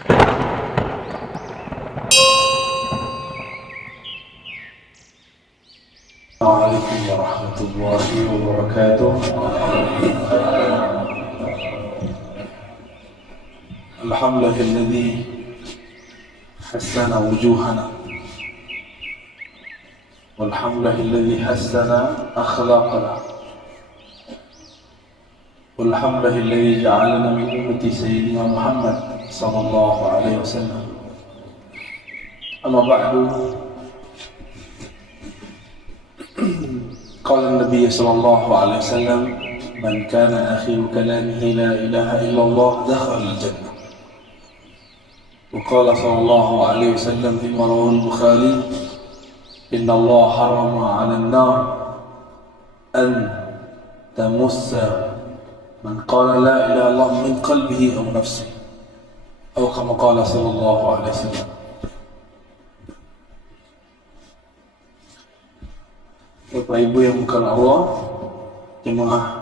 Assalamualaikum warahmatullahi wabarakatuh. Alhamdulillahilladzi hassana wujuhana walhamdulillahilladzi hassana akhlaqana walhamdulillahilladzi ja'alana min ummati sayyidina Muhammad sallallahu alaihi wasallam. Amma ba'du. قال النبي صلى الله عليه وسلم من كان آخر كلامه لا إله إلا الله دخل الجنة. وقال صلى الله عليه وسلم فيما رواه البخاري إن الله حرم على النار أن تمس من قال لا إله إلا الله من قلبه أو نفسه أو كما قال صلى الله عليه وسلم. Bapak Ibu yang bukan Allah, jemaah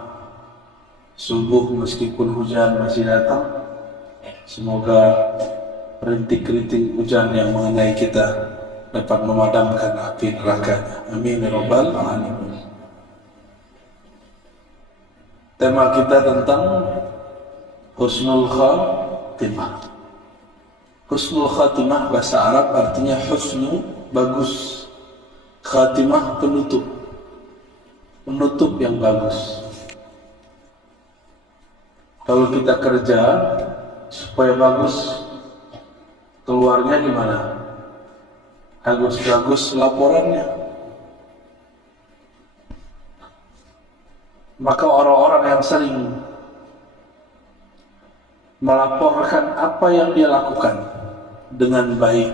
subuh meskipun hujan masih datang, semoga rintik-rintik hujan yang mengenai kita dapat memadamkan api nerakanya. Amin ya rabbal alamin. Tema kita tentang husnul khatimah. Husnul khatimah bahasa Arab artinya husnu, bagus. Khatimah, penutup yang bagus. Kalau kita kerja supaya bagus, keluarnya gimana? Bagus-bagus laporannya. Maka orang-orang yang sering melaporkan apa yang dia lakukan dengan baik,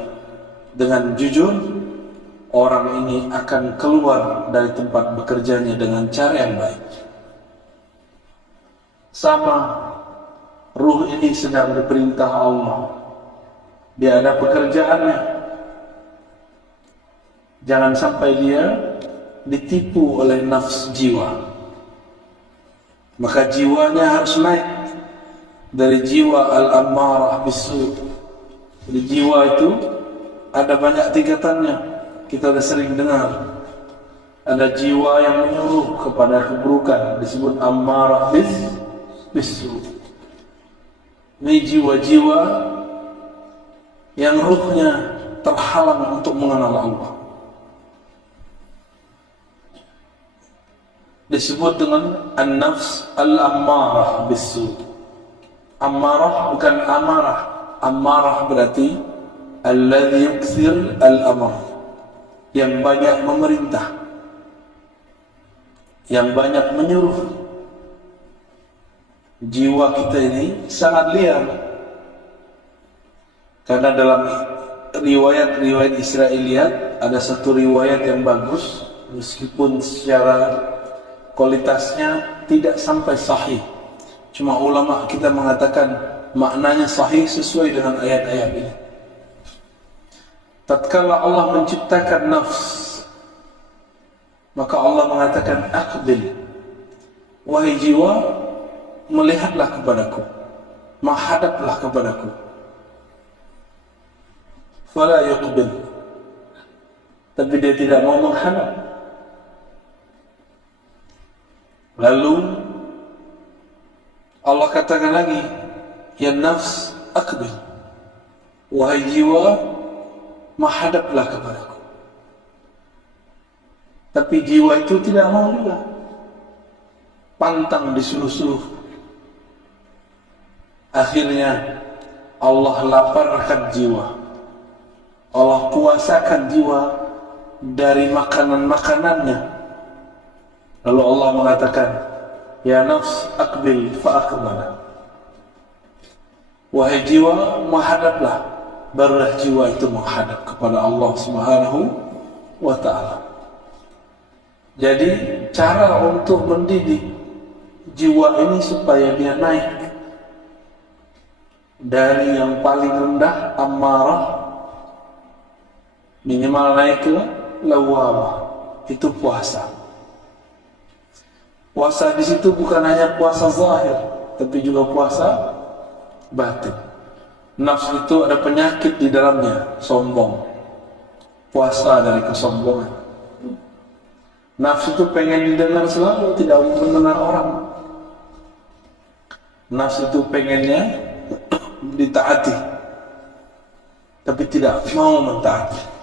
dengan jujur, orang ini akan keluar dari tempat bekerjanya dengan cara yang baik. Sama, ruh ini sedang diperintah Allah. Dia ada pekerjaannya. Jangan sampai dia ditipu oleh nafs jiwa. Maka jiwanya harus naik dari jiwa al-ammarah bisu. Di jiwa itu ada banyak tingkatannya. Kita sudah sering dengar ada jiwa yang menyuruh kepada keburukan, disebut ammarah bisu. Ini jiwa-jiwa yang ruhnya terhalang untuk mengenal Allah, disebut dengan an-nafs al-ammarah bisu. Ammarah bukan amarah. Ammarah berarti alladhi yukthir al-amr, yang banyak memerintah, yang banyak menyuruh. Jiwa kita ini sangat liar. Karena dalam riwayat-riwayat Israiliyat ada satu riwayat yang bagus, meskipun secara kualitasnya tidak sampai sahih. Cuma ulama kita mengatakan maknanya sahih sesuai dengan ayat-ayat ini. Tatkala Allah menciptakan nafs, maka Allah mengatakan aqbil, wahai jiwa, melihatlah kepadaku, menghadaplah kepadaku. Fala yuqbil, tapi dia tidak mau menghadap. Lalu Allah katakan lagi, ya nafs aqbil, wahai jiwa, menghadaplah kepadaku. Tapi jiwa itu tidak mau juga, pantang disuruh-suruh. Akhirnya Allah laparkan jiwa, Allah puasakan jiwa dari makanan-makanannya. Lalu Allah mengatakan, ya nafs aqbil fa'aqbala, wahai jiwa, menghadaplah. Barulah jiwa itu menghadap kepada Allah Subhanahu wa ta'ala. Jadi cara untuk mendidik jiwa ini supaya dia naik dari yang paling rendah ammarah, minimal naik ke lawwamah, itu puasa. Puasa di situ bukan hanya puasa zahir, tapi juga puasa batin. Nafsu itu ada penyakit di dalamnya, sombong. Puasa dari kesombongan. Nafsu itu pengen didengar selalu, tidak mau mendengar orang. Nafsu itu pengennya ditaati, tapi tidak mau mentaati.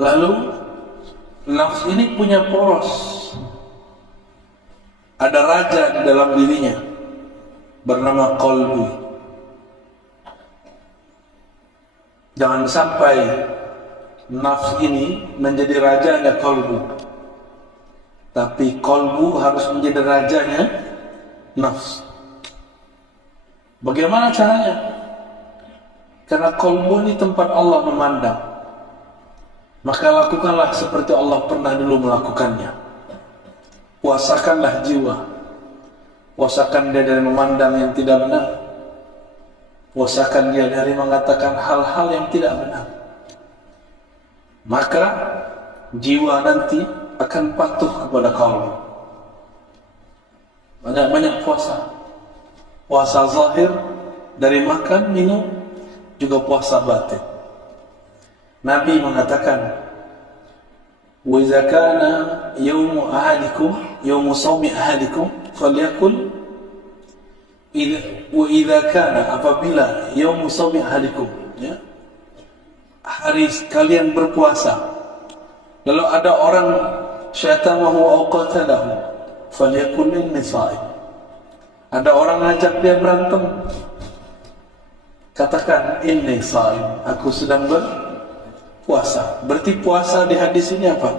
Lalu nafsu ini punya poros, ada raja di dalam dirinya bernama qalbu. Jangan sampai nafsu ini menjadi rajanya qalbu, tapi qalbu harus menjadi rajanya nafsu. Bagaimana caranya? Karena qalbu ini tempat Allah memandang, maka lakukanlah seperti Allah pernah dulu melakukannya. Puasakanlah jiwa, puasakan dia dari memandang yang tidak benar, puasakan dia dari mengatakan hal-hal yang tidak benar. Maka jiwa nanti akan patuh kepada qalbu. Banyak-banyak puasa, puasa zahir dari makan, minum, juga puasa batin. Nabi mengatakan, wa idza kana yaumu ahadikum, yaumu shaumi ahadikum falyakul, wa idza kana, apabila yaumu shaumi ahadikum, ya, hari kalian berpuasa, lalu ada orang syatamahu aw qatalahu falyakul inni shaim. Ada orang ngajak dia berantem, katakan inni shaim, aku sedang puasa. Berarti puasa di hadis ini apa?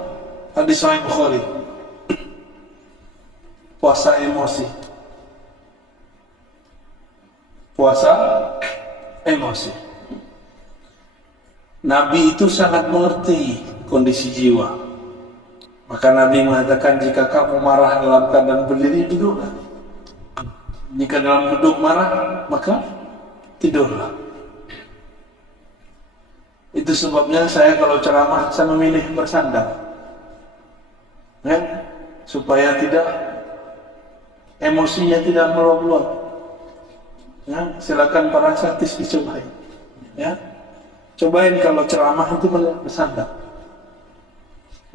Hadis Sahih Bukhari. Puasa emosi. Puasa emosi. Nabi itu sangat mengerti kondisi jiwa. Maka Nabi mengatakan, jika kamu marah dalam keadaan berdiri, duduklah. Jika dalam duduk marah, maka tidurlah. Itu sebabnya saya kalau ceramah, saya memilih bersandar, ya, supaya tidak emosinya tidak meluap-luap. Ya, silakan para artis dicobain. Ya, cobain kalau ceramah itu bersandar.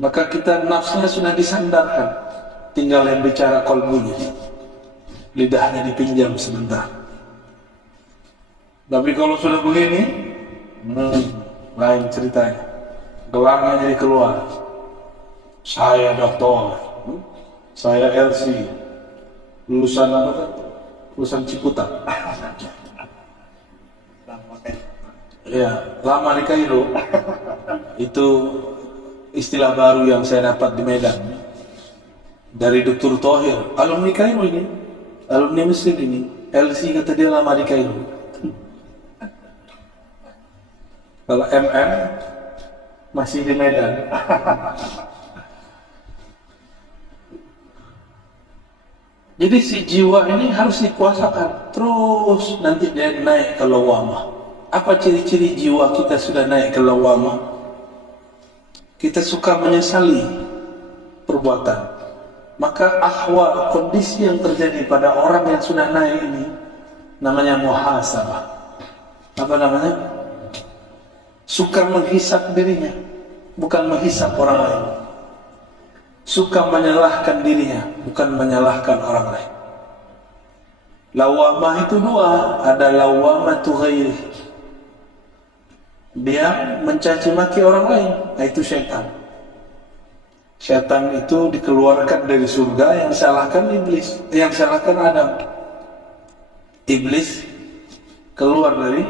Maka kita nafsunya sudah disandarkan, tinggal yang bicara qalbunya, lidahnya dipinjam sebentar. Tapi kalau sudah begini, lain ceritanya, gelarnya jadi keluar. Saya doktor, saya LC, lulusan apa tuh? Lulusan Ciputat. Ya, lama di Kairo. Itu istilah baru yang saya dapat di Medan dari Dr. Thohir, alumni Kairo ini, alumni Mesir ini. LC kata dia lama di Kairo. Kalau MM masih di Medan. Jadi si jiwa ini harus dikuasakan, terus nanti dia naik ke lawamah. Apa ciri-ciri jiwa kita sudah naik ke lawamah? Kita suka menyesali perbuatan. Maka ahwal, kondisi yang terjadi pada orang yang sudah naik ini namanya muhasabah. Apa namanya? Suka menghisap dirinya, bukan menghisap orang lain. Suka menyalahkan dirinya, bukan menyalahkan orang lain. Lawamah itu dua, ada lawamatu ghairi. Dia mencaci maki orang lain, itu syaitan. Syaitan itu dikeluarkan dari surga, yang salahkan iblis, yang salahkan Adam. Iblis keluar dari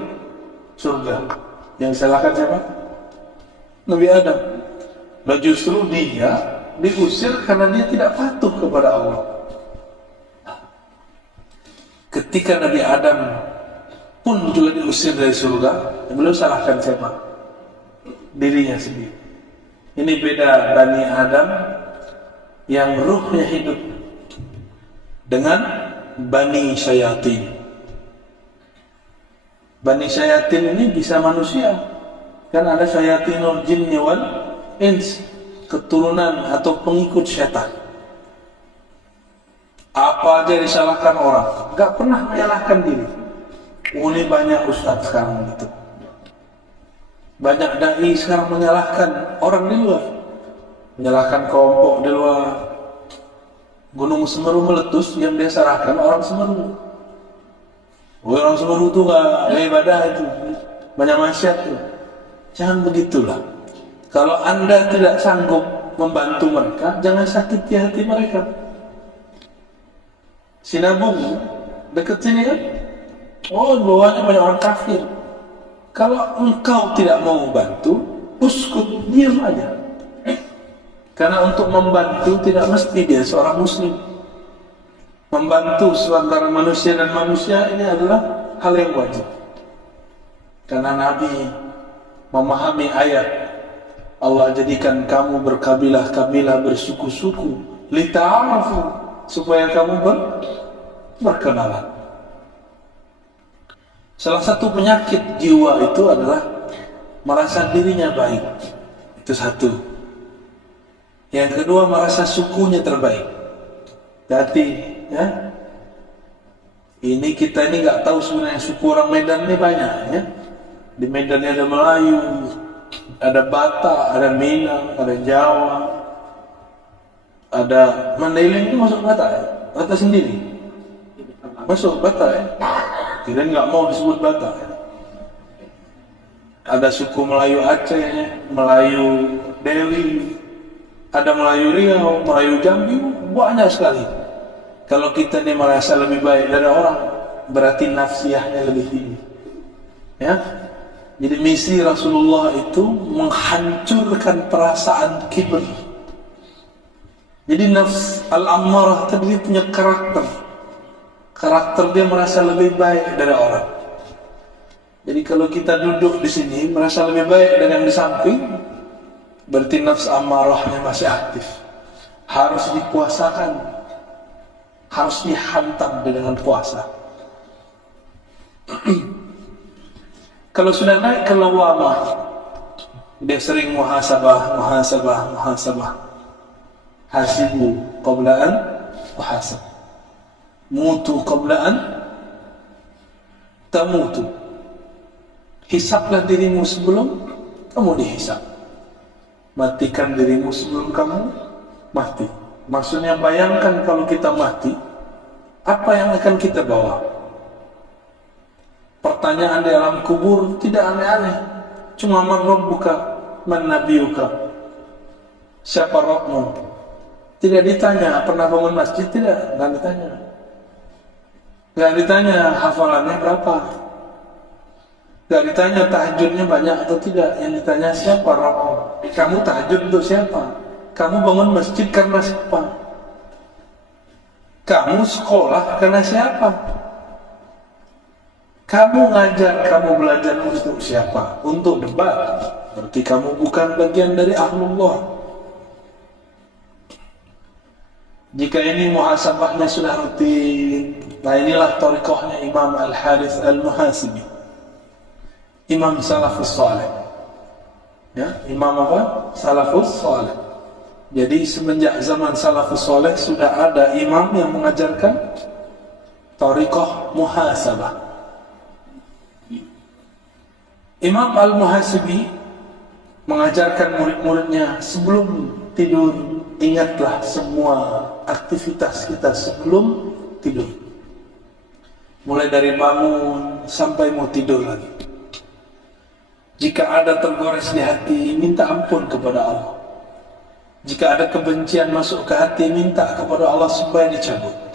surga. Yang salahkan siapa? Nabi Adam. Nah justru dia diusir karena dia tidak patuh kepada Allah. Ketika Nabi Adam pun juga diusir dari surga, beliau salahkan siapa? Dirinya sendiri. Ini beda Bani Adam yang ruhnya hidup dengan Bani Syayatin. Bani Syayatin ini bisa manusia, kan ada syayatinul jinni wal ins, keturunan atau pengikut syaitan. Apa aja disalahkan orang, gak pernah menyalahkan diri. Ini banyak ustaz sekarang gitu. Banyak dai sekarang menyalahkan orang di luar, menyalahkan kelompok di luar. Gunung Semeru meletus, yang dia salahkan orang Semeru. Orang Semeru itu gak ibadah itu, banyak maksiat tuh. Jangan begitulah. Kalau Anda tidak sanggup membantu mereka, jangan sakiti hati mereka. Sinabung dekat sini kan? Oh, bawahnya banyak orang kafir. Kalau engkau tidak mau membantu, uskut, diam aja. Karena untuk membantu tidak mesti dia seorang muslim. Membantu antara manusia dan manusia ini adalah hal yang wajib. Karena Nabi memahami ayat Allah jadikan kamu berkabilah-kabilah, bersuku-suku, lita'arafu, supaya kamu berkenalan. Salah satu penyakit jiwa itu adalah merasa dirinya baik. Itu satu. Yang kedua, merasa sukunya terbaik. Hati, ya. Kita ini nggak tahu sebenarnya suku orang Medan ini banyak, ya. Di Medan ada Melayu, ada Batak, ada Minang, ada Jawa, ada Mandailing. Itu masuk Batak ya? Batak sendiri masuk Batak ya? Kita nggak mau disebut Batak ya? Ada suku Melayu Aceh, Melayu Delhi, ada Melayu Riau, Melayu Jambi, banyak sekali. Kalau kita ini merasa lebih baik dari orang, berarti nafsiyahnya lebih tinggi, ya. Jadi misi Rasulullah itu menghancurkan perasaan kibir. Jadi nafs al-ammarah tadi punya karakter dia merasa lebih baik dari orang. Jadi kalau kita duduk di sini merasa lebih baik dari yang di samping, berarti nafs amarahnya masih aktif. Harus dikuasakan, harus dihantam dengan puasa. Kalau sudah naik ke lawamah, dia sering muhasabah. Hasibu qablaan muhasab, mutu qablaan tamutu. Hisablah dirimu sebelum kamu dihisab. Matikan dirimu sebelum kamu mati. Maksudnya bayangkan kalau kita mati, apa yang akan kita bawa? Pertanyaan di alam kubur tidak aneh-aneh. Cuma man rabbuka, man nabiyuka, siapa Rabbmu? Tidak ditanya pernah bangun masjid, nggak ditanya. Nggak ditanya hafalannya berapa. Nggak ditanya tahajudnya banyak atau tidak. Yang ditanya siapa Rabbmu? Kamu tahajud untuk siapa? Kamu bangun masjid karena siapa? Kamu sekolah karena siapa? Kamu ngajar, kamu belajar untuk siapa? Untuk debat. Berarti kamu bukan bagian dari ahlullah. Jika ini muhasabahnya sudah rutin, nah inilah thariqahnya Imam Al-Harith Al-Muhasibi, Imam Salafus Saleh. Ya, Imam apa? Salafus Saleh. Jadi semenjak zaman Salafus Saleh sudah ada imam yang mengajarkan thariqah muhasabah. Imam Al-Muhasibi mengajarkan murid-muridnya sebelum tidur, ingatlah semua aktivitas kita sebelum tidur. Mulai dari bangun sampai mau tidur lagi. Jika ada tergores di hati, minta ampun kepada Allah. Jika ada kebencian masuk ke hati, minta kepada Allah supaya dicabut.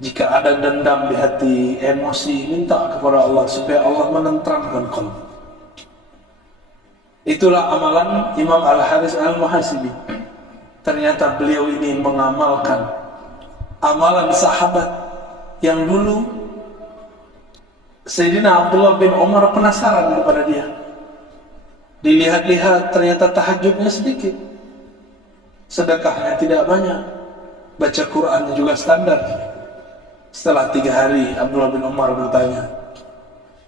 Jika ada dendam di hati, emosi, minta kepada Allah supaya Allah menenteramkan qalbi. Itulah amalan Imam Al-Harith Al-Muhasibi. Ternyata beliau ini mengamalkan amalan sahabat yang dulu Sayyidina Abdullah bin Umar penasaran kepada dia. Dilihat-lihat ternyata tahajudnya sedikit, sedekahnya tidak banyak, baca Qurannya juga standar. Setelah 3 hari Abdullah bin Umar bertanya,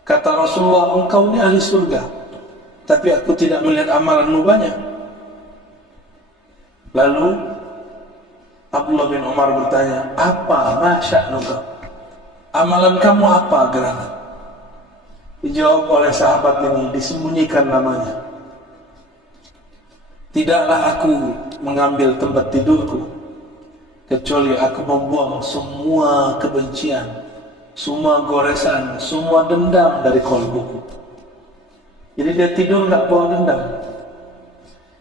kata Rasulullah, engkau ini ahli surga, tapi aku tidak melihat amalanmu banyak. Lalu Abdullah bin Umar bertanya, apa masya'nuka? Amalan kamu apa gerangan? Dijawab oleh sahabat ini, disembunyikan namanya. Tidaklah aku mengambil tempat tidurku kecuali aku membuang semua kebencian, semua goresan, semua dendam dari kolbuku. Jadi dia tidur nggak bawa dendam,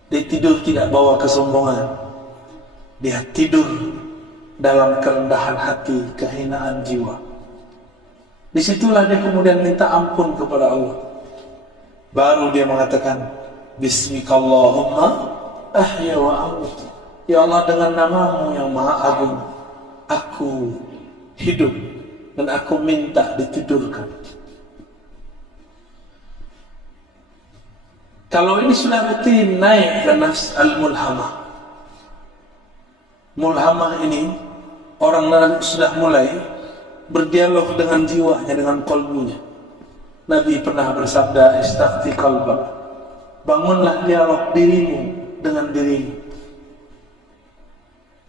dia tidur tidak bawa kesombongan, dia tidur dalam kerendahan hati, kehinaan jiwa. Disitulah dia kemudian minta ampun kepada Allah. Baru dia mengatakan, Bismikallahumma ahya wa amut. Ya Allah, dengan namamu yang maha agung, aku hidup dan aku minta ditidurkan. Kalau ini sudah rutin naik ke nafs al-mulhamah. Mulhamah ini, orang sudah mulai berdialog dengan jiwanya, dengan kolbunya. Nabi pernah bersabda, istafti qalbak. Bangunlah dialog dirimu dengan dirimu.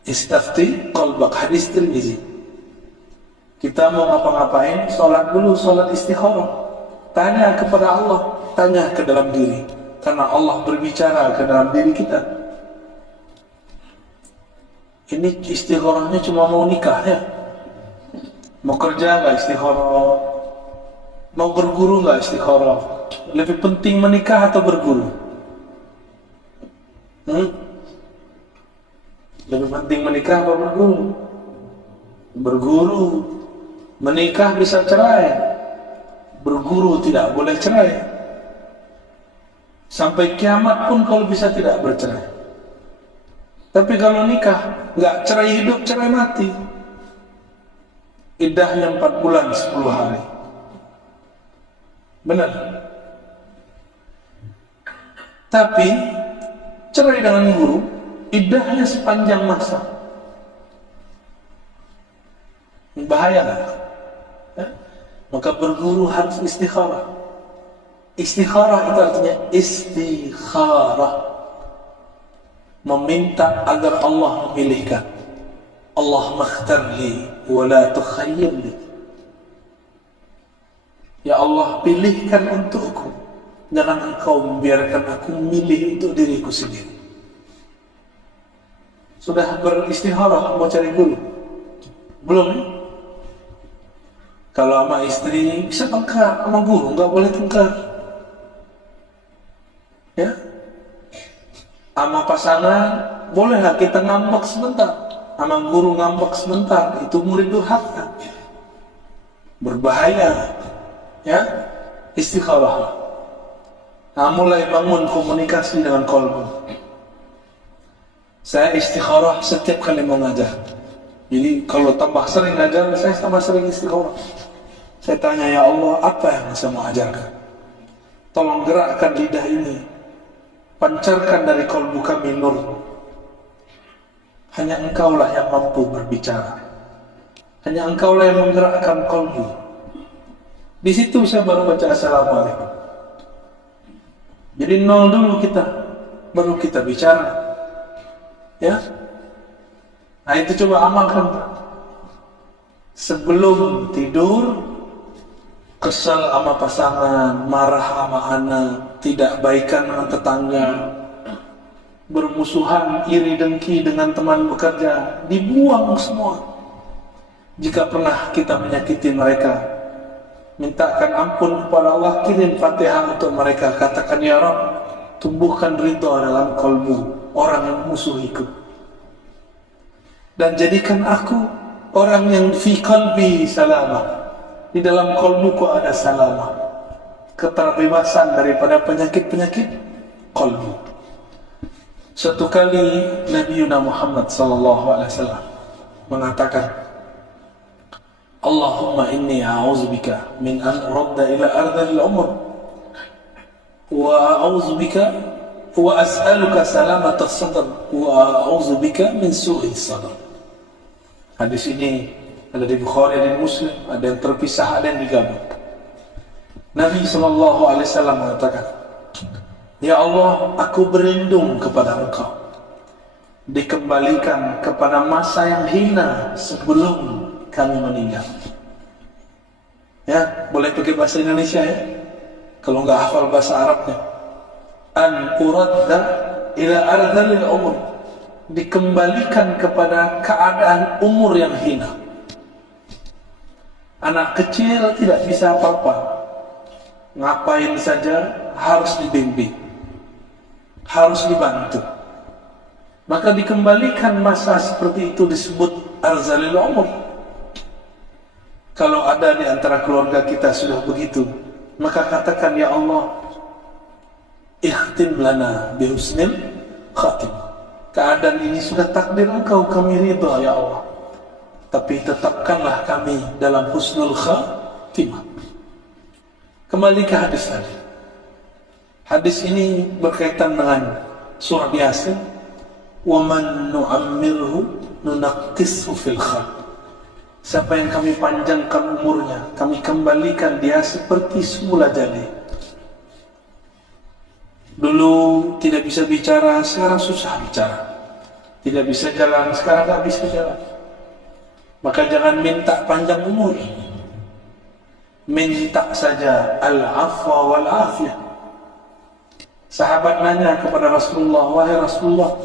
Istafti qalbak, hadis Tirmizi. Kita mau ngapa-ngapain, sholat dulu, sholat istikharah. Tanya kepada Allah, tanya ke dalam diri. Karena Allah berbicara ke dalam diri kita. Ini istikharahnya cuma mau nikah ya. Mau kerja nggak istikharah? Mau berguru nggak istikharah? Lebih penting menikah atau berguru? Lebih penting menikah atau berguru? Berguru. Menikah bisa cerai, berguru tidak boleh cerai. Sampai kiamat pun kalau bisa tidak bercerai. Tapi kalau nikah, nggak cerai hidup, cerai mati. Iddahnya 4 bulan 10 hari. Benar. Tapi cerai dengan guru, iddahnya sepanjang masa. Bahaya nggak? Ya? Maka berguru harus istikharah. Istikharah itu artinya istikharah, meminta agar Allah memilihkan. Allah makhtarli wa la tukhayyirli. Ya Allah, pilihkan untukku, jangan engkau membiarkan aku memilih untuk diriku sendiri. Sudah beristikharah mau cari guru? Belum? Kalau sama istri bisa tengkar, sama guru nggak boleh tengkar. Ya, sama pasangan bolehlah kita ngambek sebentar, sama guru ngambek sebentar, itu murid durhaka, berbahaya. Ya, istikharah. Nah, mulai bangun komunikasi dengan kolbu. Saya istikharah setiap kali mau ngajar. Jadi kalau tambah sering ngajar, saya tambah sering istikharah. Saya tanya, ya Allah, apa yang saya mau ajarkan? Tolong gerakkan lidah ini, pancarkan dari kolbu kami nur. Hanya engkaulah yang mampu berbicara. Hanya engkaulah yang menggerakkan kolbu. Di situ saya baru baca assalamualaikum. Jadi nol dulu kita, baru kita bicara. Ya, nah itu coba amalkan. Sebelum tidur, kesal sama pasangan, marah sama anak, tidak baikan dengan tetangga, bermusuhan, iri dengki dengan teman bekerja, dibuang semua. Jika pernah kita menyakiti mereka, mintakan ampun kepada Allah, kirim Fatihah untuk mereka, katakan, ya Rabb, tumbuhkan ridha dalam kalbu orang yang musuhiku, dan jadikan aku orang yang fi qalbi salamah, di dalam kalbuku ada salamah, keterbebasan daripada penyakit-penyakit kalbu. Suatu kali Nabi Muhammad SAW mengatakan, Allahumma inni a'udzubika min an uradda ila ardhil umr wa a'udzubika wa as'aluka salamata sadr wa a'udzubika min su'is sadr. Hadis ini ada di Bukhari, ada di Muslim, ada yang terpisah, ada yang digabung. Nabi SAW mengatakan, ya Allah, aku berlindung kepada Engkau dikembalikan kepada masa yang hina sebelum kami meninggal. Ya, boleh pakai bahasa Indonesia ya, kalau nggak hafal bahasa Arabnya. An uradda ila ardhalil umur, dikembalikan kepada keadaan umur yang hina. Anak kecil tidak bisa apa-apa, ngapain saja harus dibimbing, harus dibantu. Maka dikembalikan masa seperti itu disebut arzalil umur. Kalau ada di antara keluarga kita sudah begitu, maka katakan, ya Allah, ikhtim lana bihusnil khatimah. Keadaan ini sudah takdir Engkau, kami ridha ya Allah, tapi tetapkanlah kami dalam husnul khatimah. Kembali ke hadis tadi. Hadis ini berkaitan dengan surah Yasin. Wa man nu'ammirhu nunaqqishu fil khalq. Siapa yang kami panjangkan umurnya, kami kembalikan dia seperti semula jadi. Dulu tidak bisa bicara, sekarang susah bicara. Tidak bisa jalan, sekarang tak bisa jalan. Maka jangan minta panjang umur, minta saja al-afwa wal-afiyah. Sahabat nanya kepada Rasulullah, wahai Rasulullah,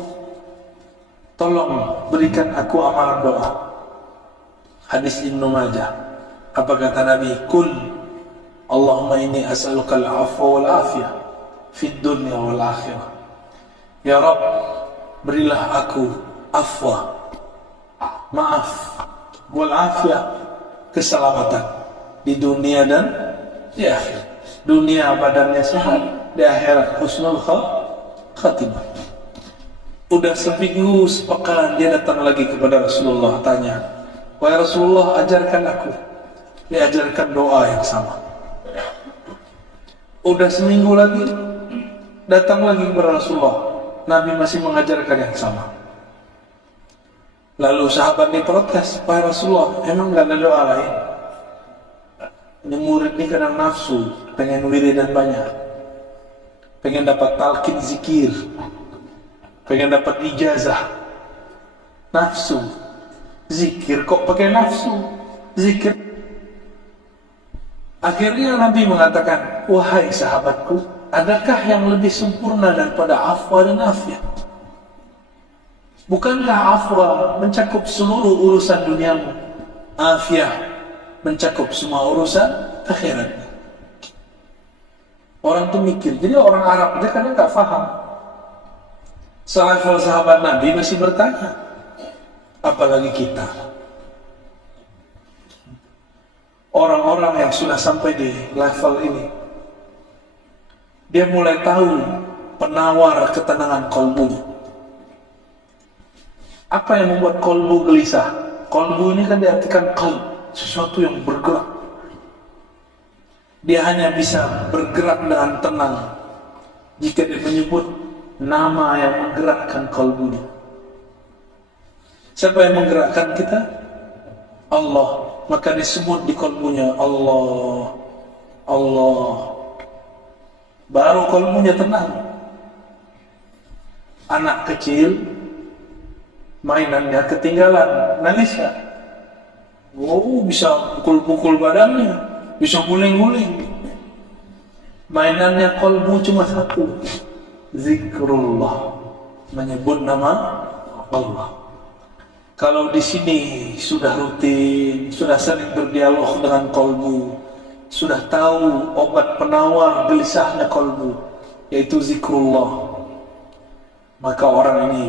tolong berikan aku amalan doa. Hadis Ibnu Majah. Apa kata Nabi? Kul Allahumma inni as'aluka al-afwa wal-afiyah fid dunya wal akhirah. Ya Rabb, berilah aku afwa, maaf, wal afiyah, keselamatan di dunia dan di akhirat. Dunia badannya sehat, di akhirat husnul khatimah. Udah seminggu, sepekan dia datang lagi kepada Rasulullah, tanya, wahai Rasulullah, ajarkan aku. Diajarkan doa yang sama. Udah seminggu lagi, datang lagi kepada Rasulullah, Nabi masih mengajarkan yang sama. Lalu sahabat ini protes, wahai Rasulullah, emang gak ada doa lain? Ini murid ini kadang nafsu, pengen wiridan banyak, pengen dapat talqin zikir, pengen dapat ijazah. Nafsu, zikir kok pakai nafsu, zikir. Akhirnya Nabi mengatakan, wahai sahabatku, adakah yang lebih sempurna daripada afwa dan afiyah? Bukankah afwa mencakup seluruh urusan duniamu, afiyah mencakup semua urusan akhiratnya? Orang tuh mikir, jadi orang Arab aja kadang gak paham. Selevel sahabat Nabi masih bertanya, apalagi kita. Orang-orang yang sudah sampai di level ini, dia mulai tahu penawar ketenangan kolbunya. Apa yang membuat kolbu gelisah? Kolbu ini kan diartikan qalb, sesuatu yang bergerak. Dia hanya bisa bergerak dengan tenang jika dia menyebut nama yang menggerakkan kolbunya. Siapa yang menggerakkan kita? Allah. Maka disebut di kolbunya Allah, Allah. Baru kolbunya tenang. Anak kecil mainannya ketinggalan, nangis ya? Oh, bisa pukul-pukul badannya, bisa guling-guling. Mainannya kolbu cuma satu, zikrullah, menyebut nama Allah. Kalau di sini sudah rutin, sudah sering berdialog dengan kolbu, sudah tahu obat penawar gelisahnya kolbu, yaitu zikrullah, maka orang ini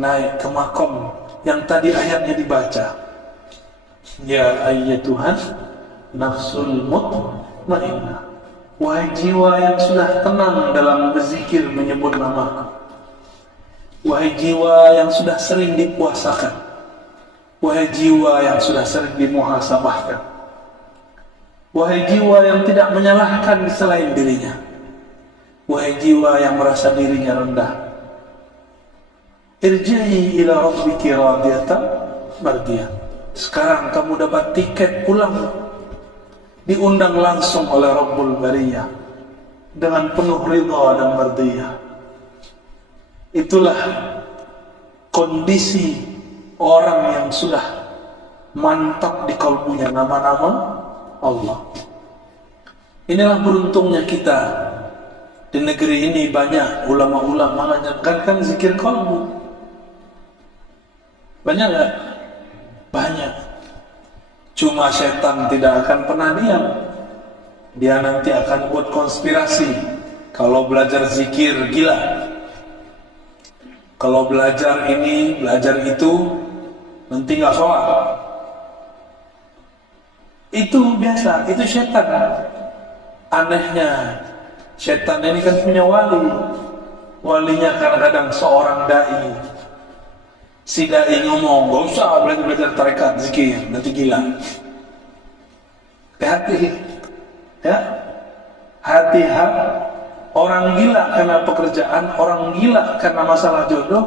naik ke makom yang tadi ayatnya dibaca. Ya ayyatuhan nafsul mutmainnah, wahai jiwa yang sudah tenang dalam berzikir menyebut namaku, wahai jiwa yang sudah sering dipuasakan, wahai jiwa yang sudah sering dimuhasabahkan, wahai jiwa yang tidak menyalahkan selain dirinya, wahai jiwa yang merasa dirinya rendah, irji'i ila rabbiki radiyatan mardiyah. Sekarang kamu dapat tiket pulang, diundang langsung oleh Rabbul Bariyah dengan penuh ridha dan mardiyah. Itulah kondisi orang yang sudah mantap di kalbunya nama-nama Allah. Inilah beruntungnya kita. Di negeri ini banyak ulama-ulama mengajarkan zikir kalbu. Banyak nggak? Banyak. Cuma setan tidak akan pernah diam. Dia nanti akan buat konspirasi. Kalau belajar zikir gila, kalau belajar ini, belajar itu, nanti nggak sholat. Itu biasa, itu setan. Anehnya, setan ini kan punya wali. Walinya kadang-kadang seorang dai. Si dai ngomong, gak usah belajar tarekat zikir, nanti gila. Hati-hati, ya. Hati-hati. Orang gila karena pekerjaan, orang gila karena masalah jodoh,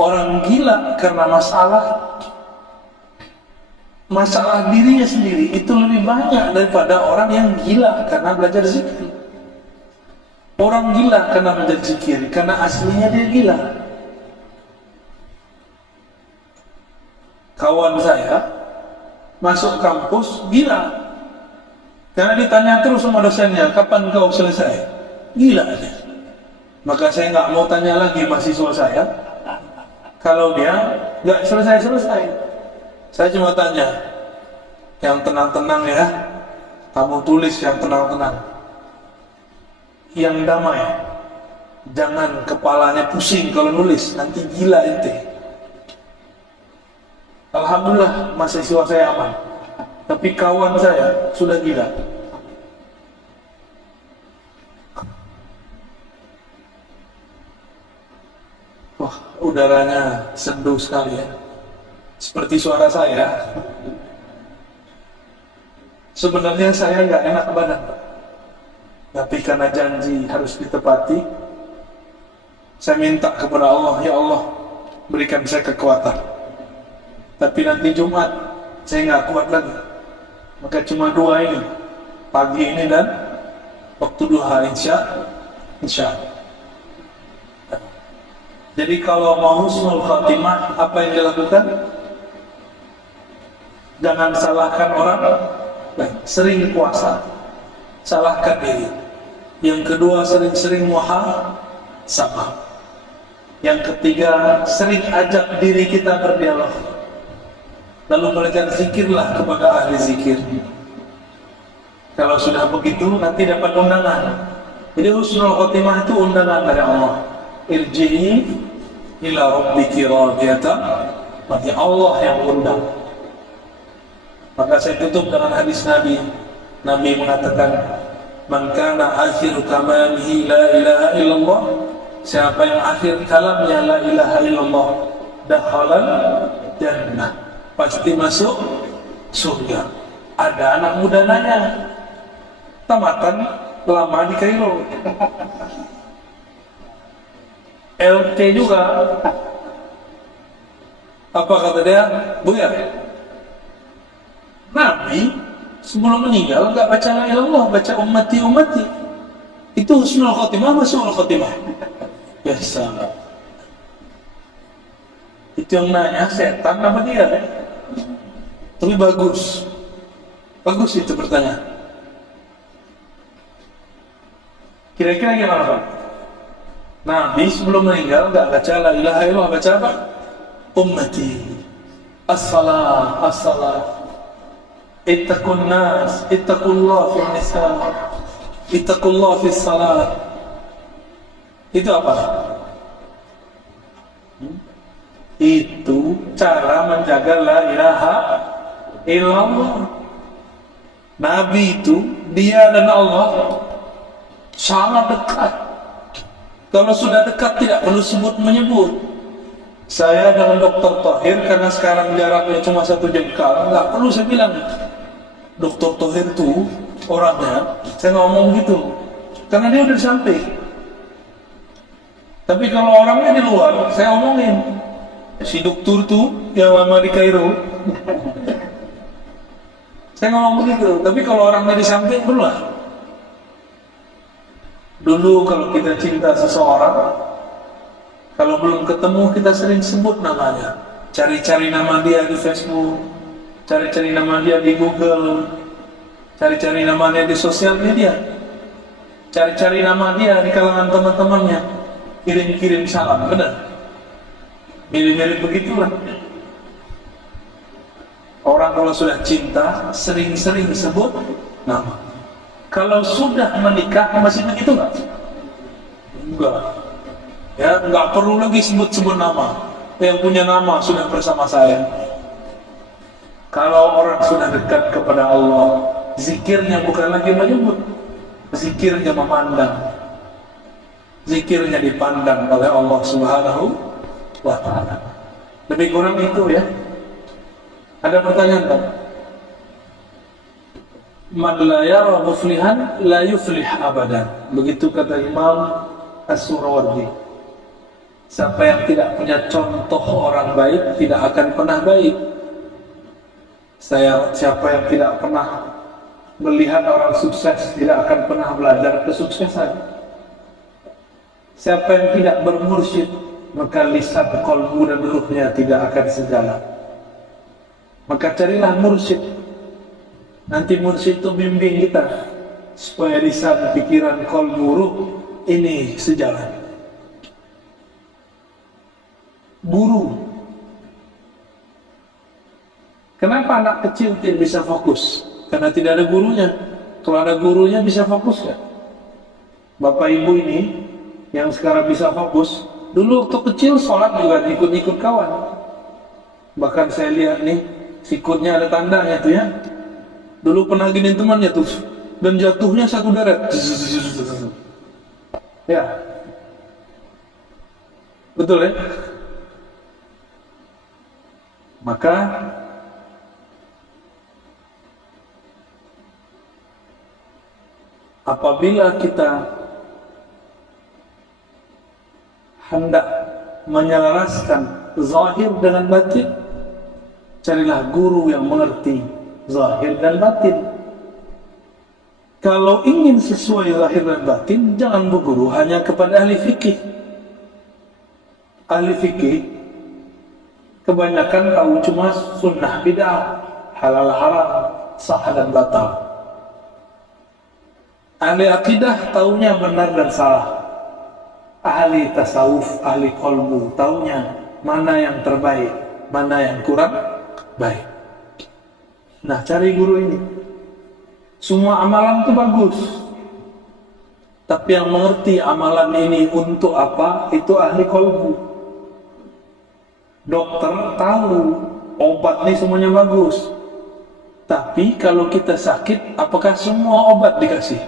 orang gila karena masalah dirinya sendiri itu lebih banyak daripada orang yang gila karena belajar zikir. Orang gila karena belajar zikir karena aslinya dia gila. Kawan saya masuk kampus gila karena ditanya terus sama dosennya, kapan kau selesai? Gila dia. Maka saya nggak mau tanya lagi mahasiswa saya kalau dia nggak selesai. Saya cuma tanya yang tenang-tenang ya, kamu tulis yang tenang-tenang, yang damai, jangan kepalanya pusing kalau nulis, nanti gila ente. Alhamdulillah mahasiswa saya aman, tapi kawan saya sudah gila. Wah, udaranya sendu sekali ya. Seperti suara saya. Sebenarnya saya nggak enak badan, tapi karena janji harus ditepati, saya minta kepada Allah, ya Allah, berikan saya kekuatan. Tapi nanti Jumat saya nggak kuat lagi, maka cuma 2 ini, pagi ini dan waktu duha, insya Allah. Jadi kalau mau husnul khatimah, apa yang dilakukan? Jangan salahkan orang lain. Sering puasa, salahkan diri. Yang kedua, sering-sering muhasabah. Yang ketiga, sering ajak diri kita berdialog. Lalu belajar zikirlah kepada ahli zikir. Kalau sudah begitu, nanti dapat undangan. Jadi husnul khatimah itu undangan dari Allah. Irji'i ila rabbiki radiyatan, berarti Allah yang undang. Maka saya tutup dengan hadis Nabi. Nabi mengatakan, man kana akhiru kamalihi la ilaha illallah, siapa yang akhir kalamnya la ilaha illallah, dakhalal jannah, pasti masuk surga. Ada anak muda nanya, tamatan lama di Kairo, LT juga. Apa kata dia? Buya, Nabi sebelum meninggal enggak baca la ilaha illallah, baca ummati. Itu husnul khotimah, husnul khotimah. Biasa. Itu yang nanya setan apa dia? Tapi bagus. Bagus itu pertanyaan. Kira-kira gimana Pak? Nabi sebelum meninggal enggak baca la ilaha illallah, baca apa? Ummati. As-salah, as-salah. Ittaqun nas, ittaqullah fi nisa, ittaqullah fi salat. Itu apa? Itu cara menjaga la ilaha illallah. Nabi itu, dia dan Allah sangat dekat. Kalau sudah dekat tidak perlu sebut menyebut. Saya dengan Dr. Thohir, karena sekarang jaraknya cuma 1 jengkal, nggak perlu saya bilang Dr. Thohir tuh orangnya, saya ngomong gitu karena dia udah di samping. Tapi kalau orangnya di luar, saya omongin si dokter tuh yang lama di Kairo. Saya ngomong gitu. Tapi kalau orangnya di samping, perlu lah. Dulu kalau kita cinta seseorang, Kalau belum ketemu, kita sering sebut namanya. Cari-cari nama dia di Facebook, cari-cari nama dia di Google, cari-cari nama dia di sosial media, cari-cari nama dia di kalangan teman-temannya, kirim-kirim salam, benar? Mirip-mirip begitulah. Orang kalau sudah cinta, sering-sering sebut nama. Kalau sudah menikah, masih begitu nggak? Enggak. Ya, nggak perlu lagi sebut-sebut nama. Yang punya nama sudah bersama saya. Kalau orang sudah dekat kepada Allah, zikirnya bukan lagi menyebut, zikirnya memandang, zikirnya dipandang oleh Allah Subhanahu wa Ta'ala. Lebih kurang itu ya. Ada pertanyaan tak? Man la yara muflihan la yuflih abadan. Begitu kata Imam As-Surawardi. Siapa yang tidak punya contoh orang baik tidak akan pernah baik. Siapa yang tidak pernah melihat orang sukses tidak akan pernah belajar kesuksesan. Siapa yang tidak bermursyid, maka lisan, qalbu dan ruhnya tidak akan sejalan. Maka carilah mursyid. Nanti mursyid itu bimbing kita supaya lisan, pikiran, qalbu, ruh ini sejalan. Guru. Kenapa anak kecil tidak bisa fokus? Karena tidak ada gurunya. Kalau ada gurunya bisa fokus kan? Bapak ibu ini yang sekarang bisa fokus, dulu waktu kecil sholat juga ikut-ikut kawan. Bahkan saya lihat nih, sikutnya ada tandanya tuh ya. Dulu pernah giniin temannya tuh, dan jatuhnya satu deret. Ya, betul ya. Maka apabila kita hendak menyelaraskan zahir dengan batin, carilah guru yang mengerti zahir dan batin. Kalau ingin sesuai zahir dan batin, jangan berguru hanya kepada ahli fikih. Ahli fikih kebanyakan tahu cuma sunnah bid'ah, halal haram, sah dan batal. Ahli akidah taunya benar dan salah. Ahli tasawuf, ahli qalbu taunya mana yang terbaik, mana yang kurang baik. Nah, cari guru ini. Semua amalan itu bagus, tapi yang mengerti amalan ini untuk apa, itu ahli qalbu. Dokter tahu obat ini semuanya bagus, tapi kalau kita sakit, apakah semua obat dikasih?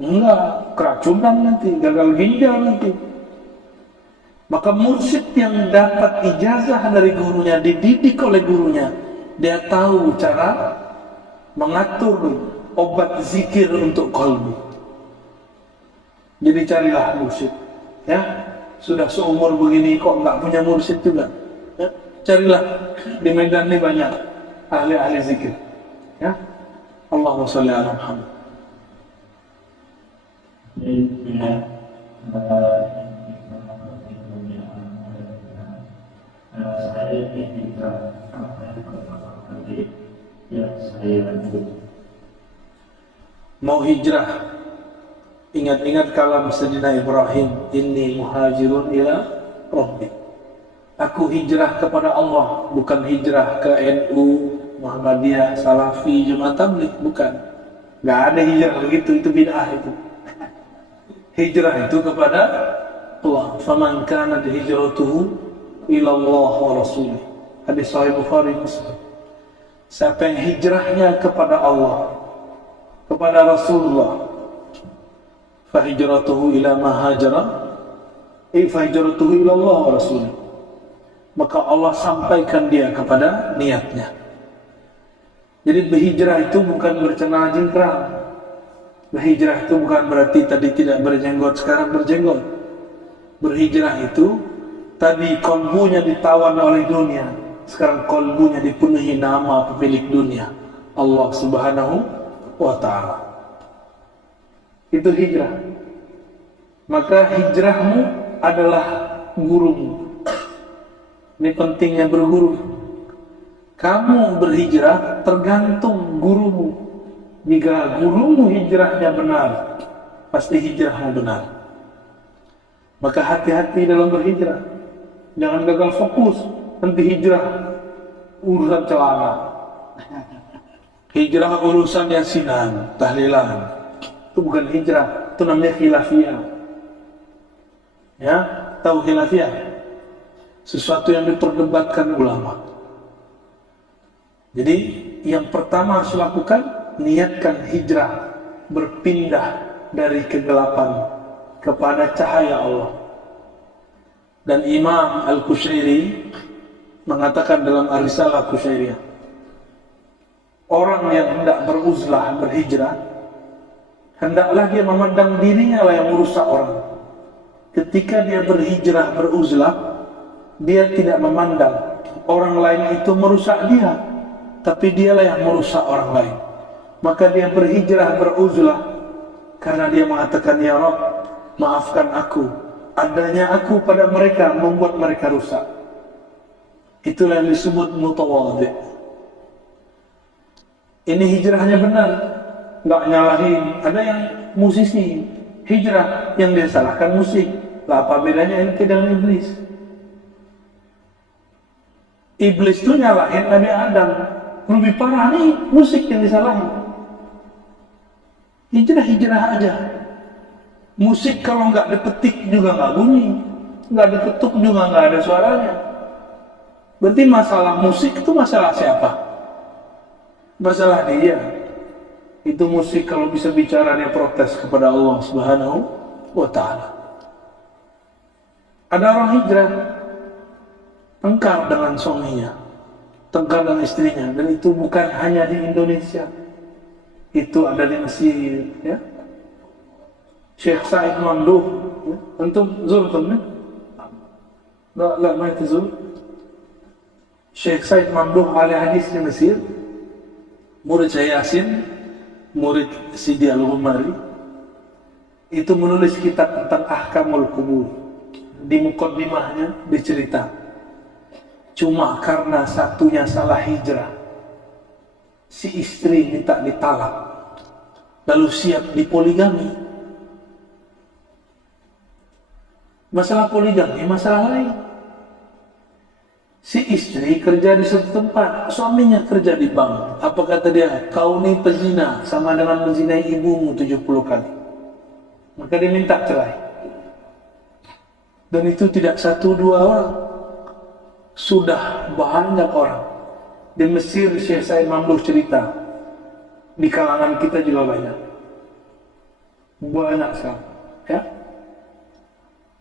Enggak, keracunan nanti, gagal ginjal nanti. Maka mursyid yang dapat ijazah dari gurunya, dididik oleh gurunya, dia tahu cara mengatur obat zikir untuk qalbu. Jadi carilah mursyid, ya. Sudah seumur begini kok nggak punya mursyid juga, ya? Carilah, di Medan ini banyak ahli-ahli zikir, ya. Allahumma sholli ala Muhammad. Mau hijrah, ingat-ingat kalam Sayyidina Ibrahim, inni muhajirun ila Rabbi. Aku hijrah kepada Allah, bukan hijrah ke NU, Muhammadiyah, Salafi, Jemaah Tabligh, bukan. Gak ada hijrah begitu, itu bid'ah itu. Hijrah itu kepada Allah. Faman kana hijratuhu ila Allah wa rasulih. Hadis sahih Bukhari Muslim. Siapa yang hijrahnya kepada Allah, kepada Rasulullah, fa hijratuhu ila ma hajara, fa hijratuhu ila Allah wa rasulih. Maka Allah sampaikan dia kepada niatnya. Jadi berhijrah itu bukan bercelana jingkrang. Berhijrah itu bukan berarti tadi tidak berjenggot, sekarang berjenggot. Berhijrah itu tadi kolbunya ditawan oleh dunia, sekarang kolbunya dipenuhi nama pemilik dunia, Allah Subhanahu wa Ta'ala. Itu hijrah. Maka hijrahmu adalah gurumu. Ini pentingnya berguru. Kamu berhijrah tergantung gurumu. Jika gurumu hijrahnya benar, pasti hijrahmu benar. Maka hati-hati dalam berhijrah. Jangan gagal fokus, nanti hijrah urusan celana. Hijrah urusan yasinan, tahlilan. Itu bukan hijrah, itu namanya khilafiyah. Ya, tahu khilafiyah? Sesuatu yang diperdebatkan ulama. Jadi yang pertama harus lakukan, niatkan hijrah, berpindah dari kegelapan kepada cahaya Allah. Dan Imam Al-Qushairi mengatakan dalam Ar-Risalah Qushairiyah, orang yang hendak beruzlah, berhijrah, hendaklah dia memandang dirinya lah yang merusak orang. Ketika dia berhijrah, beruzlah, dia tidak memandang orang lain itu merusak dia, tapi dialah yang merusak orang lain. Maka dia berhijrah, beruzlah, karena dia mengatakan, ya Rabb, maafkan aku, adanya aku pada mereka membuat mereka rusak. Itulah yang disebut mutawadhi. Ini hijrahnya benar, nggak nyalahin. Ada yang musisi hijrah, yang dia salahkan musik. Lah apa bedanya ente dengan iblis? Iblis itu nyalahin Nabi Adam. Lebih parah nih musik yang disalahin. Hijrah aja. Musik kalau nggak dipetik juga nggak bunyi, nggak diketuk juga nggak ada suaranya. Berarti masalah musik itu masalah siapa? Masalah dia. Itu musik kalau bisa bicara dia protes kepada Allah Subhanahu wa Ta'ala. Ada orang hijrah, tengkar dengan suaminya, tengkar dengan istrinya, dan itu bukan hanya di Indonesia, itu ada di Mesir, ya. Syekh Said Mamduh, ya. Antum zurtum, ya? La, ma tazur. Syekh Said Mamduh ahli hadis di Mesir, murid Syekh Yasin, murid Sidi Al-Ghumari, itu menulis kitab tentang Ahkamul Qubur. Di muqaddimahnya dicerita, cuma karena satunya salah hijrah, si istri minta ditalak, lalu siap dipoligami. Masalah poligami, masalah lain. Si istri kerja di satu tempat, suaminya kerja di bank. Apa kata dia? Kau ni pezina, sama dengan menzinai ibumu 70 kali. Maka dia minta cerai. Dan itu tidak satu dua orang, sudah banyak orang. Di Mesir Syekh Said Mamduh cerita, di kalangan kita juga banyak sekali, ya.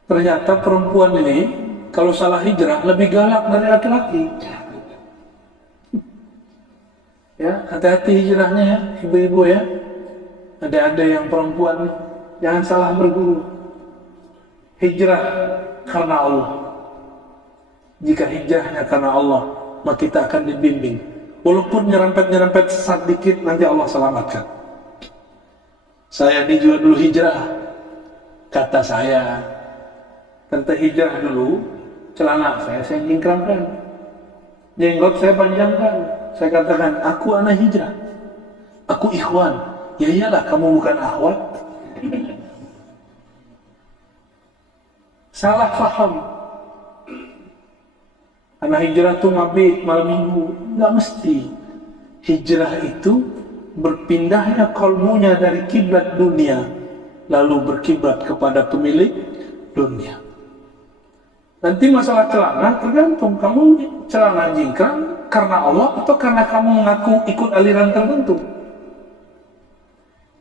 Ternyata perempuan ini kalau salah hijrah lebih galak dari laki-laki. Ya, hati-hati hijrahnya ya, ibu-ibu ya. Ada yang perempuan, jangan salah berguru. Hijrah karena Allah. Jika hijrahnya karena Allah, maka kita akan dibimbing. Walaupun nyerempet sesat dikit, nanti Allah selamatkan. Saya juga dulu hijrah. Kata saya, tentang hijrah dulu, celana saya jingkrangkan, jenggot saya panjangkan. Saya katakan, aku anak hijrah, aku ikhwan. Ya iyalah, kamu bukan akhwat. Salah paham. Anak hijrah itu mabit malam minggu, nggak mesti. Hijrah itu berpindahnya kalbunya dari kiblat dunia, lalu berkiblat kepada pemilik dunia. Nanti masalah celana tergantung kamu celana jingkrang karena Allah atau karena kamu mengaku ikut aliran tertentu.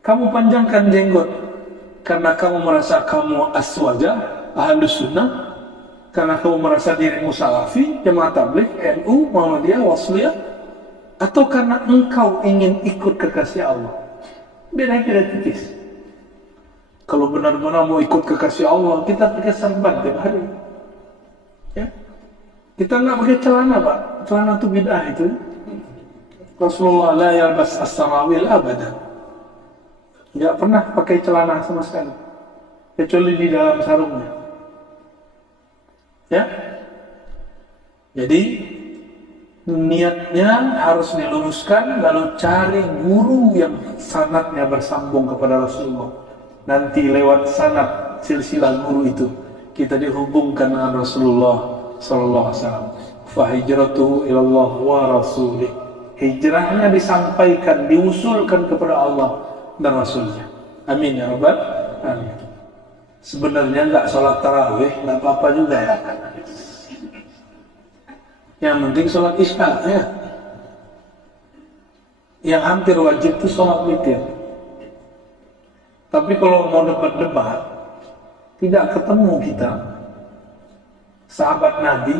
Kamu panjangkan jenggot karena kamu merasa kamu aswaja, Ahlus Sunnah, karena kamu merasa dirimu salafi, jemaah tabligh, NU, Muhammadiyah, Wasliyah, atau karena engkau ingin ikut kekasih Allah. Beda tipis. Kalau benar-benar mau ikut kekasih Allah, kita pakai sarban tiap hari. Ya? Kita nggak pakai celana, Pak. Celana itu bid'ah itu. Rasulullah la yalbas as-sarawil abadan. Nggak pernah pakai celana sama sekali, kecuali di dalam sarungnya. Ya, jadi niatnya harus diluruskan, lalu cari guru yang sanadnya bersambung kepada Rasulullah. Nanti lewat sanad silsilah guru itu kita dihubungkan dengan Rasulullah sallallahu alaihi wasallam. Fa hijratuhu ilallah wa rasulih. Hijrahnya disampaikan, diusulkan kepada Allah dan Rasulnya. Amin ya rabbal alamin. Sebenarnya nggak sholat tarawih nggak apa-apa juga ya. Yang penting sholat isya ya. Yang hampir wajib itu sholat witir. Tapi kalau mau debat-debat, tidak ketemu kita. Sahabat Nabi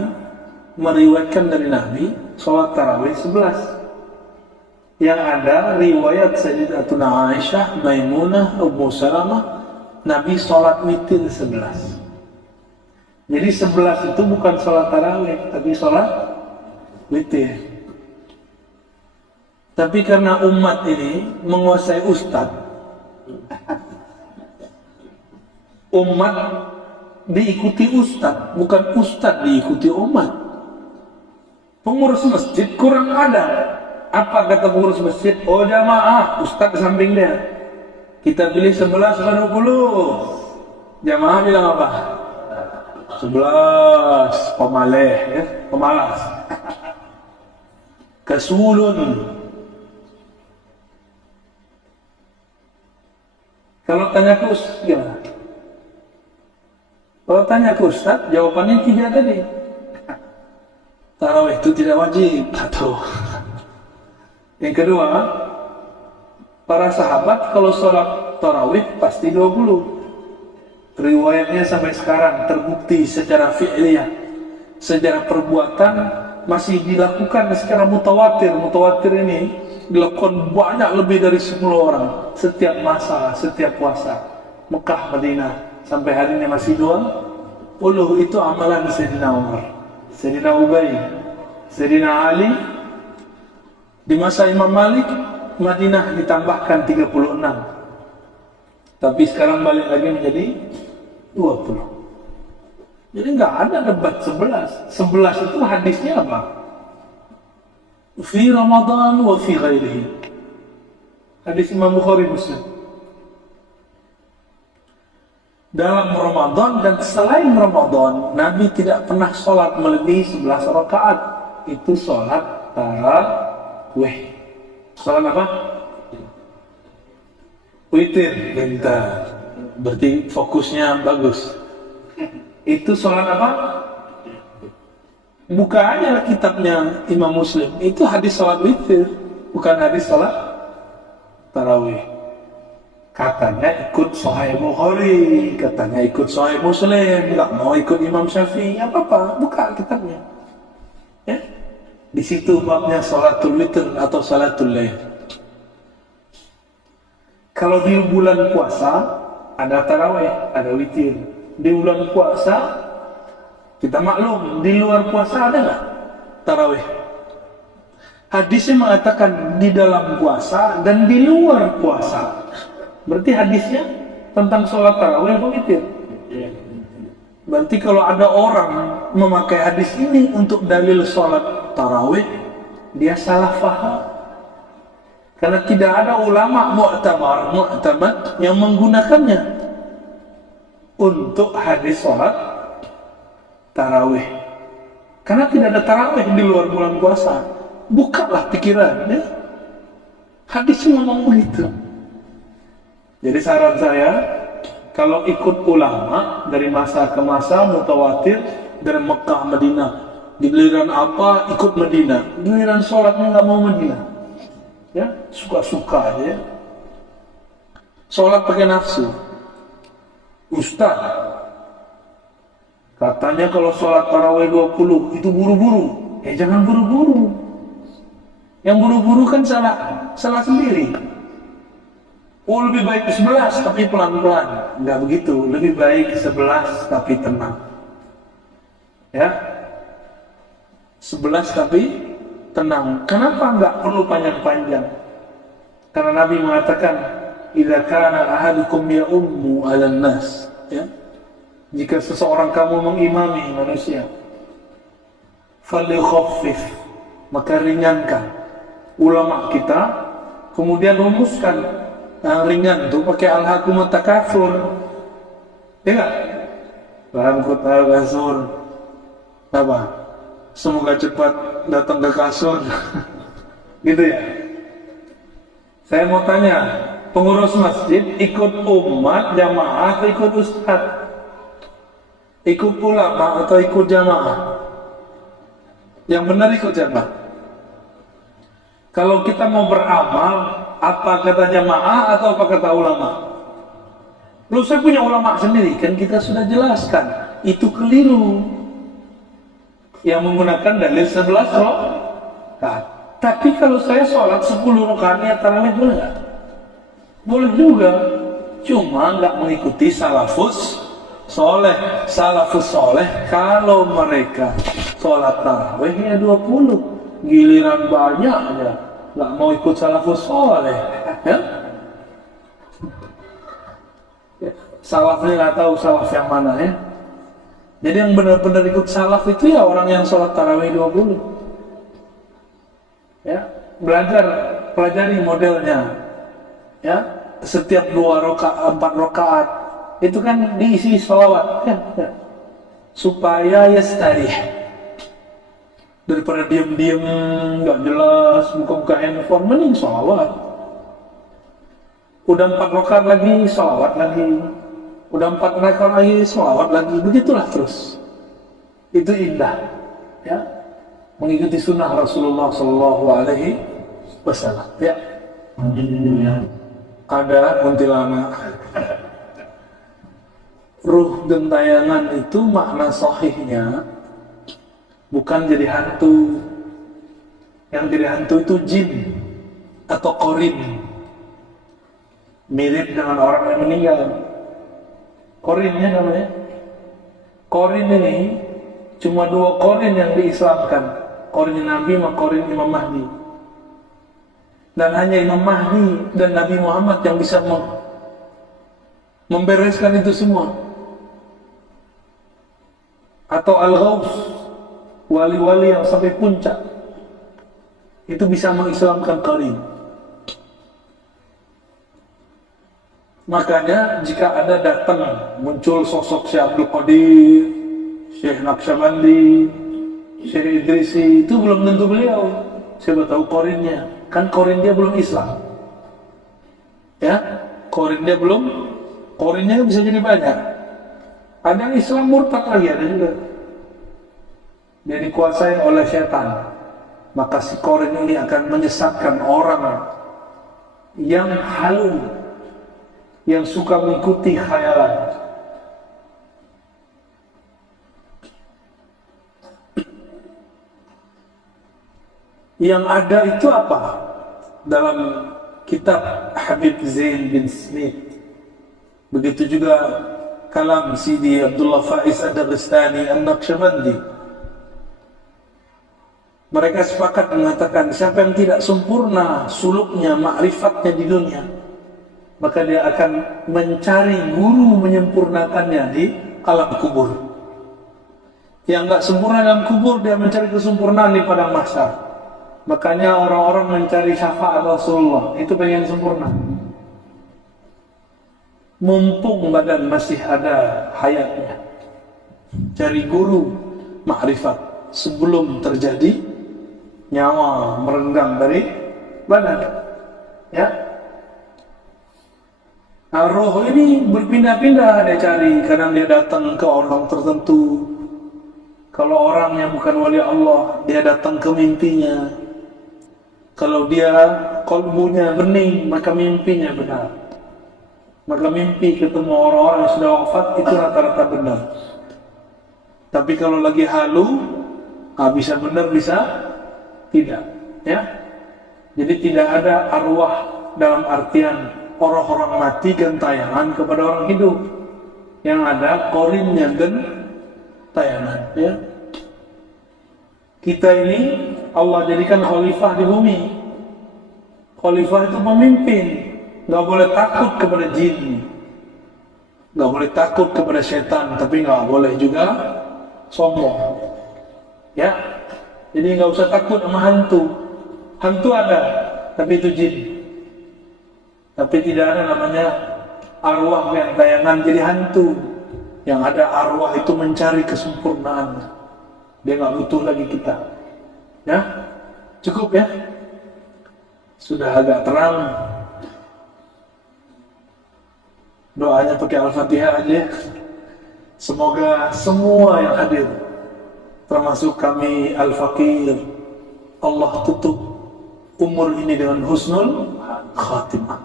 meriwayatkan dari Nabi sholat tarawih 11. Yang ada riwayat Sayyidatuna Aisyah, Maimunah, Ummu Salamah, Nabi sholat witir 11. Jadi 11 itu bukan sholat tarawih, tapi sholat witir. Tapi karena umat ini menguasai ustadz, umat diikuti ustadz, bukan ustadz diikuti umat. Pengurus masjid kurang ada. Apa kata pengurus masjid? Oh jamaah, ustadz di samping dia. Kita pilih 11 atau 20. Jamaah bilang apa? 11 pemaleh ya, pemalas. Kasulun. Kalau tanya ke ustaz gimana? Kalau tanya ke ustaz, jawabannya 3 tadi. Tarawih itu tidak wajib. 1. Yang kedua, para sahabat kalau sholat tarawih pasti 20. Riwayatnya sampai sekarang terbukti secara fi'liyah, secara perbuatan masih dilakukan secara mutawatir. Mutawatir ini dilakukan banyak, lebih dari 10 orang setiap masa, setiap puasa. Mekah, Madinah, sampai hari ini masih 20. Itu amalan Sayyidina Umar, Sayyidina Ubay, Sayyidina Ali. Di masa Imam Malik, Madinah ditambahkan 36. Tapi sekarang balik lagi menjadi 20. Jadi nggak ada debat 11. 11 itu hadisnya apa? Fi Ramadan wa fi ghairihi. Hadis Imam Bukhari Muslim. Dalam Ramadan dan selain Ramadan, Nabi tidak pernah sholat melebihi 11 rakaat. Itu sholat tarawih. Sholat apa? Witir. Bentar. Berarti fokusnya bagus. Itu sholat apa? Buka aja kitabnya Imam Muslim. Itu hadis sholat witir, bukan hadis sholat tarawih. Katanya ikut Sahih Bukhari, katanya ikut Sahih Muslim, nggak mau ikut Imam Syafi'i, apa-apa, buka kitabnya. Ya? Di situ babnya sholatul witir atau sholatul lail. Kalau di bulan puasa ada tarawih, ada witir. Di bulan puasa kita maklum, di luar puasa ada nggak tarawih? Hadisnya mengatakan di dalam puasa dan di luar puasa. Berarti hadisnya tentang sholat tarawih atau witir? Berarti kalau ada orang memakai hadis ini untuk dalil sholat tarawih, dia salah faham. Karena tidak ada ulama mu'tamad yang menggunakannya untuk hadis sholat tarawih. Karena tidak ada tarawih di luar bulan puasa. Bukalah pikiran ya. Hadisnya ngomong begitu. Jadi saran saya, kalau ikut ulama dari masa ke masa mutawatir, dari Mekah, Madinah, giliran apa ikut Madinah, giliran sholatnya nggak mau Madinah, ya suka-suka aja. Sholat pakai nafsu. Ustaz, katanya kalau sholat tarawih 20 itu buru-buru. Jangan buru-buru. Yang buru-buru kan salah sendiri. Oh, lebih baik 11 tapi pelan-pelan. Enggak begitu, lebih baik 11 tapi tenang. Ya. 11 tapi tenang. Kenapa enggak perlu panjang-panjang? Karena Nabi mengatakan, "Idza kana ahadukum ya'ummu 'alan nas", ya. jika seseorang kamu mengimami manusia, falyukhaffif, maka ringankan. Ulama kita kemudian rumuskan ringan itu pakai alhaakumut takatsur, ya nggak? Alhaakumut takatsur apa? Semoga cepat datang ke kasur, gitu ya. Saya mau tanya, pengurus masjid ikut umat jamaah atau ikut ustadz? Ikut ulama atau ikut jamaah? Yang benar ikut siapa? Kalau kita mau beramal, apa kata jamaah atau apa kata ulama? Lu saya punya ulama sendiri, kan kita sudah jelaskan, itu keliru. Yang menggunakan dalil 11 rakaat. Tapi kalau saya sholat 10 rakaat niat tarawih boleh nggak? Boleh juga, cuma nggak mengikuti salafus soleh. Salafus soleh kalau mereka sholat tarawih ya 20, giliran banyak aja nggak mau ikut salafus soleh, ya? Salafnya nggak tahu salaf yang mana, ya. Jadi yang benar-benar ikut salaf itu ya orang yang sholat tarawih 20, ya. Pelajari modelnya, ya. Setiap 4 rakaat itu kan diisi sholawat, ya. Supaya yastarih, daripada diam-diam nggak jelas buka-buka handphone, mending sholawat. Udah 4 rakaat lagi sholawat lagi, udah 4 rakaat lagi sholawat lagi, begitulah terus. Itu indah, ya, mengikuti sunnah Rasulullah Shallallahu Alaihi Wasallam, ya. Ada kuntilanak. Ruh gentayangan itu makna sahihnya bukan jadi hantu. Yang jadi hantu itu jin atau korin, mirip dengan orang yang meninggal. Korinnya namanya. Korin ini cuma 2 korin yang diislamkan, korin Nabi sama korin Imam Mahdi. Dan hanya Imam Mahdi dan Nabi Muhammad yang bisa membereskan itu semua. Atau Al-Ghaus, wali-wali yang sampai puncak, itu bisa mengislamkan korin. Makanya jika ada datang muncul sosok Syekh Abdul Qadir, Syekh Naqsyabandi, Syekh Idrisi, itu belum tentu beliau. Siapa tahu korinnya, kan korin dia belum Islam, ya. Korinnya bisa jadi banyak. Ada yang Islam murtad lagi, ada juga. Dia dikuasai oleh setan. Maka si korin ini akan menyesatkan orang yang halu, yang suka mengikuti khayalan. Yang ada itu apa? Dalam kitab Habib Zain bin Smith, begitu juga kalam Sidi Abdullah Faiz Ad-Daghestani An-Naqsyabandi, mereka sepakat mengatakan siapa yang tidak sempurna suluknya, ma'rifatnya di dunia, maka dia akan mencari guru menyempurnakannya di alam kubur. Yang nggak sempurna dalam kubur, dia mencari kesempurnaan di padang mahsyar. Makanya orang-orang mencari syafaat Rasulullah, itu pengen sempurna. Mumpung badan masih ada hayatnya, cari guru ma'rifat sebelum terjadi nyawa merenggang dari badan, ya. Nah, roh ini berpindah-pindah dia cari. Kadang dia datang ke orang tertentu. Kalau orang yang bukan wali Allah, dia datang ke mimpinya. Kalau dia kalbunya bening, maka mimpinya benar. Maka mimpi ketemu orang-orang yang sudah wafat itu rata-rata benar. Tapi kalau lagi halu, bisa benar bisa tidak, ya. Jadi tidak ada arwah dalam artian orang-orang mati gentayangan kepada orang hidup. Yang ada korinnya gentayangan, ya. Kita ini Allah jadikan khalifah di bumi. Khalifah itu pemimpin, nggak boleh takut kepada jin. Nggak boleh takut kepada setan, tapi nggak boleh juga sombong. Ya, jadi nggak usah takut sama hantu. Hantu ada, tapi itu jin. Tapi tidak ada namanya arwah yang tayangan jadi hantu. Yang ada arwah itu mencari kesempurnaan. Dia nggak butuh lagi kita. Ya, cukup ya. Sudah agak terang. Doanya pakai Al-Fatihah aja. Semoga semua yang hadir, termasuk kami Al-Fakir, Allah tutup umur ini dengan husnul khatimah.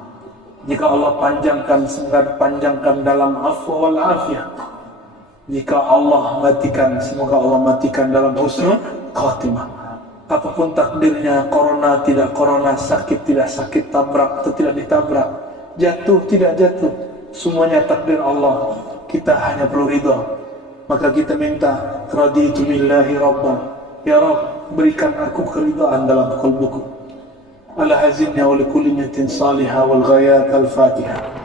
Jika Allah panjangkan, semoga panjangkan dalam afwa wal afiyah. Jika Allah matikan, semoga Allah matikan dalam husnul khatimah. Apapun takdirnya, corona tidak corona, sakit tidak sakit, tabrak atau tidak ditabrak, jatuh tidak jatuh, semuanya takdir Allah. Kita hanya perlu ridha. Maka kita minta, raditu billahi rabban, ya Rabb, berikan aku keridhaan dalam qalbuku. Ala hazinna wa likulli niyatin salihah wal ghayat al-Fatihah.